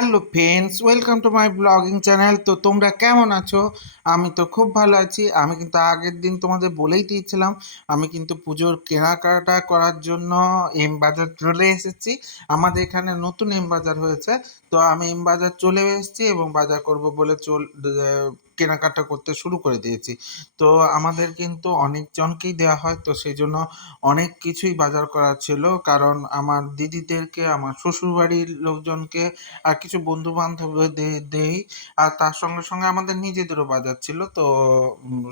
Hello friends, welcome to my blogging channel. তো তোমরা কেমন আছো? আমি তো খুব ভালো আছি। আমি কিন্তু আগের দিন তোমাদের বলেই দিয়েছিলাম, আমি কিন্তু পুজোর কেনাকাটা করার জন্য এম বাজার চলে এসেছি। আমাদের এখানে নতুন এম বাজার হয়েছে। তো আমি এম বাজার চলে এসেছি এবং বাজার করব বলে চল কেনাকাটা করতে শুরু করে দিয়েছি। তো আমাদের কিন্তু অনেকজনকেই দেওয়া হয়, তো সেই জন্য অনেক কিছুই বাজার করার ছিল। কারণ আমার দিদিদেরকে, আমার শ্বশুরবাড়ির লোকজনকে আর কিছু বন্ধু বান্ধবদের দেই। আর তার সঙ্গে সঙ্গে আমাদের নিজেদেরও বাজার ছিল, তো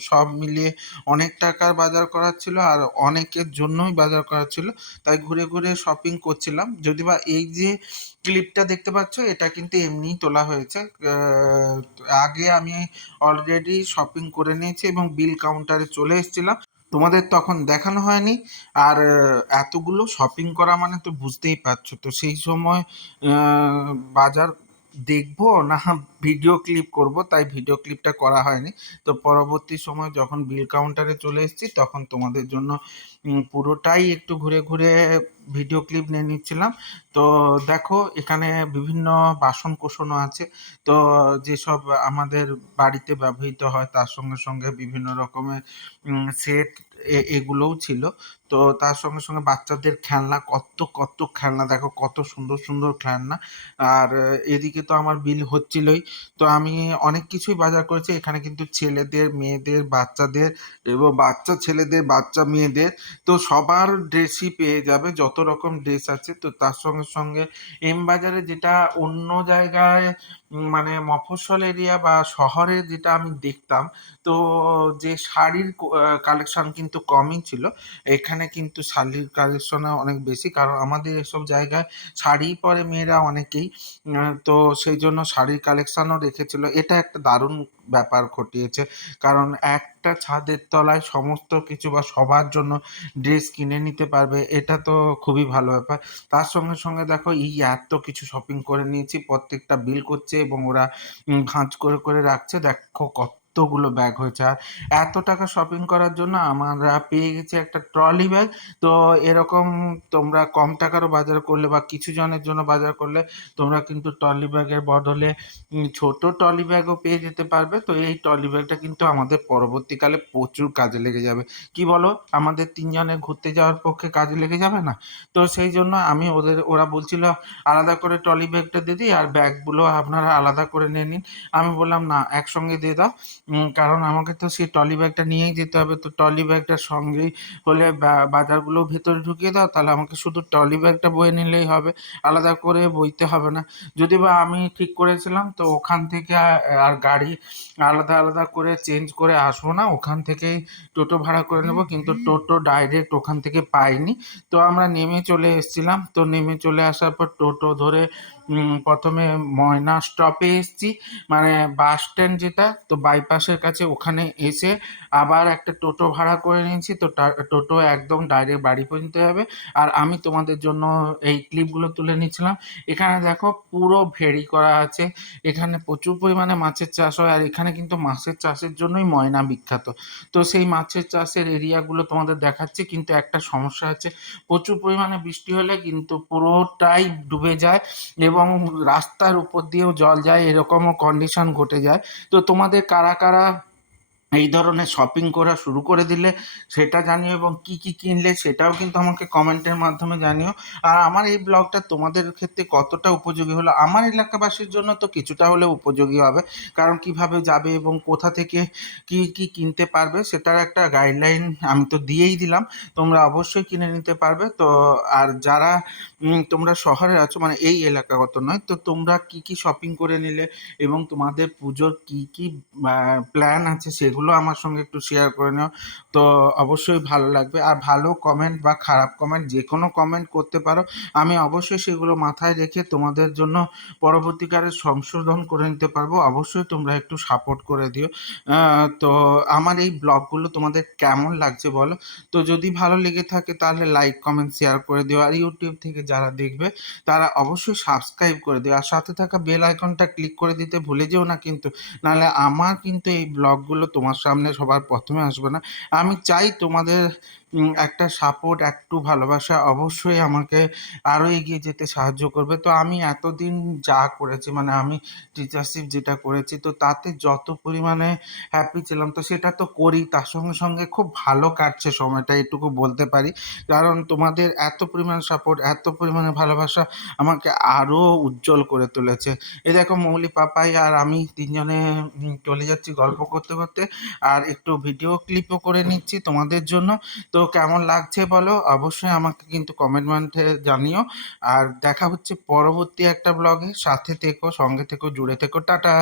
সব মিলিয়ে অনেক টাকার বাজার করার ছিল আর অনেকের জন্যই বাজার করা ছিল। তাই ঘুরে ঘুরে শপিং করছিলাম। যদি বা এই যে ক্লিপটা দেখতে পাচ্ছ, এটা কিন্তু এমনিই তোলা হয়েছে। আগে আমি অলরেডি শপিং করে নিয়েছি এবং বিল কাউন্টারে চলে এসেছিলাম। তোমাদের তখন দেখানো হয়নি। আর, এতগুলো শপিং করা মানে তো বুঝতেই পারছ। তো সেই সময় বাজার দেখব, না ভিডিও ক্লিপ করব, তাই ভিডিও ক্লিপটা করা হয়নি। তো পরবর্তী সময় যখন বিল কাউন্টারে চলে এসেছি, তখন তোমাদের জন্য পুরোটাই একটু ঘুরে ঘুরে ভিডিও ক্লিপ নিয়ে নিচ্ছিলাম। তো দেখো, এখানে বিভিন্ন বাসন কোসনও আছে। তো যেসব আমাদের বাড়িতে ব্যবহৃত হয়, তার সঙ্গে সঙ্গে বিভিন্ন রকমের সেট এগুলোও ছিল। তো তার সঙ্গে সঙ্গে বাচ্চাদের খেলনা কত কত খেলনা, দেখো কত সুন্দর সুন্দর খেলনা। আর এদিকে তো আমার বিল হচ্ছিলই। তো আমি অনেক কিছুই বাজার করেছি। এখানে কিন্তু ছেলেদের, মেয়েদের, বাচ্চাদের এবং বাচ্চা ছেলেদের, বাচ্চা মেয়েদের তো সবার ড্রেসই পেয়ে যাবে, যত রকম ড্রেস আছে। তো তার সঙ্গে সঙ্গে এম বাজারে যেটা অন্য জায়গায় মানে মফস্বল এরিয়া বা শহরে যেটা আমি দেখতাম, তো যে শাড়ির কালেকশন কিন্তু কমই ছিল। এখানে কিন্তু শাড়ির কালেকশন অনেক বেশি, কারণ আমাদের এসব জায়গায় শাড়ি পরে মেয়েরা অনেকেই তো সেই জন্য শাড়ির কালেকশনও রেখেছিল। এটা একটা দারুণ ব্যাপার ঘটিয়েছে, কারণ একটা ছাদের তলায় সমস্ত কিছু বা সবার জন্য ড্রেস কিনে নিতে পারবে, এটা তো খুবই ভালো ব্যাপার। তার সঙ্গে সঙ্গে দেখো, এই এত কিছু শপিং করে নিয়েছি, প্রত্যেকটা বিল করছে এবং ওরা ভাঁজ করে করে রাখছে। দেখো কতগুলো ব্যাগ হয়েছে। আর এত টাকা শপিং করার জন্য আমরা পেয়ে গেছি একটা ট্রলি ব্যাগ তো এরকম তোমরা কম টাকারও বাজার করলে বা কিছু জনের জন্য বাজার করলে তোমরা কিন্তু ট্রলি ব্যাগের বদলে ছোট ট্রলি ব্যাগও পেয়ে যেতে পারবে। তো এই ট্রলি ব্যাগটা কিন্তু আমাদের পরবর্তীকালে প্রচুর কাজে লেগে যাবে। কি বলো? আমাদের তিনজনের ঘুরতে যাওয়ার পক্ষে কাজে লেগে যাবে না? তো সেই জন্য আমি ওদের, ওরা বলছিল, আলাদা করে ট্রলি ব্যাগটা দিয়ে দিই আর ব্যাগগুলো আপনারা আলাদা করে নিয়ে নিন। আমি বললাম, না, একসঙ্গে দিয়ে দাও। কারণ আমাকে তো সেই ট্রলি ব্যাগটা নিয়েই যেতে হবে। তো ট্রলি ব্যাগটার সঙ্গেই হলে বাজারগুলো ভেতরে ঢুকিয়ে দাও তাহলে আমাকে শুধু ট্রলি ব্যাগটা বয়ে নিলেই হবে আলাদা করে বইতে হবে না। যদি বা আমি ঠিক করেছিলাম তো ওখান থেকে আর গাড়ি আলাদা আলাদা করে চেঞ্জ করে আসব না ওখান থেকেই টোটো ভাড়া করে নেব কিন্তু টোটো ডাইরেক্ট ওখান থেকে পাইনি। তো আমরা নেমে চলে এসেছিলাম তো নেমে চলে আসার পর টোটো ধরে প্রথমে ময়না স্টপে এসেছি মানে বাস স্ট্যান্ড যেটা তো বাইপাসের কাছে ওখানে এসে আবার একটা টোটো ভাড়া করে নিয়েছি। তো টোটো একদম ডাইরেক্ট বাড়ি পর্যন্ত যাবে। আর আমি তোমাদের জন্য এই ক্লিপগুলো তুলে নিচ্ছিলাম এখানে দেখো পুরো ভেরি করা আছে। এখানে প্রচুর পরিমাণে মাছের চাষ হয়। আর এখানে কিন্তু মাছের চাষের জন্যই ময়না বিখ্যাত। তো সেই মাছের চাষের এরিয়াগুলো তোমাদের দেখাচ্ছে। কিন্তু একটা সমস্যা আছে প্রচুর পরিমাণে বৃষ্টি হলে কিন্তু পুরোটাই ডুবে যায় এবং রাস্তার উপর দিয়েও জল যায়। এরকমও কন্ডিশন ঘটে যায়। তো তোমাদের কারা কারা Cará. এই ধরনের শপিং করা শুরু করে দিলে সেটা জানিও এবং কি কি কিনলে সেটাও কিন্তু আমাকে কমেন্টের মাধ্যমে জানিও। আর আমার এই ব্লগটা তোমাদের ক্ষেত্রে কতটা উপযোগী হলো? আমার এলাকাবাসীর জন্য তো কিছুটা হলেও উপযোগী হবে। কারণ কীভাবে যাবে এবং কোথা থেকে কি কি কিনতে পারবে সেটার একটা গাইডলাইন আমি তো দিয়েই দিলাম। তোমরা অবশ্যই কিনে নিতে পারবে। তো আর যারা তোমরা শহরে আছো মানে এই এলাকাগত নয়, তো তোমরা কি কি শপিং করে নিলে এবং তোমাদের পুজোর কি কি প্ল্যান আছে সেগুলো আমার সঙ্গে একটু শেয়ার করে নিও। তো অবশ্যই ভালো লাগবে। আর ভালো কমেন্ট বা খারাপ কমেন্ট যে কোনো কমেন্ট করতে পারো। আমি অবশ্যই সেগুলো মাথায় রেখে তোমাদের জন্য পরবর্তীকালে সংশোধন করে নিতে পারব। অবশ্যই তোমরা একটু সাপোর্ট করে দিও। তো আমার এই ব্লগগুলো তোমাদের কেমন লাগছে বলো? তো যদি ভালো লেগে থাকে তাহলে লাইক কমেন্ট শেয়ার করে দিও। আর ইউটিউব থেকে যারা দেখবে, তারা অবশ্যই সাবস্ক্রাইব করে দিও। আর সাথে থাকা বেল আইকনটা ক্লিক করে দিতে ভুলে যেও না কিন্তু। নাহলে আমার কিন্তু এই ব্লগগুলো তোমার তোমার সামনে সবার প্রথমে আসবে না। আমি চাই তোমাদের একটা সাপোর্ট একটু ভালোবাসা অবশ্যই আমাকে আরও এগিয়ে যেতে সাহায্য করবে। তো আমি এতদিন যা করেছি মানে আমি টিচারশিপ যেটা করেছি, তো তাতে যত পরিমাণে হ্যাপি ছিলাম, তো সেটা তো করি। তার সঙ্গে সঙ্গে খুব ভালো কাটছে সময়টা, এটুকু বলতে পারি। কারণ তোমাদের এত পরিমাণ সাপোর্ট এত পরিমাণে ভালোবাসা আমাকে আরও উজ্জ্বল করে তুলেছে। এই দেখো মৌলি পাপাই আর আমি তিনজনে চলে যাচ্ছি গল্প করতে করতে। আর একটু ভিডিও ক্লিপও করে নিচ্ছি তোমাদের জন্য। তো কেমন লাগছে বলো? অবশ্যই আমাকে কিন্তু কমেন্টমেন্টে জানিও। আর দেখা হচ্ছে পরবর্তী একটা ব্লগে সাথে থেকো, সঙ্গে থেকো, জুড়ে থেকো। টাটা!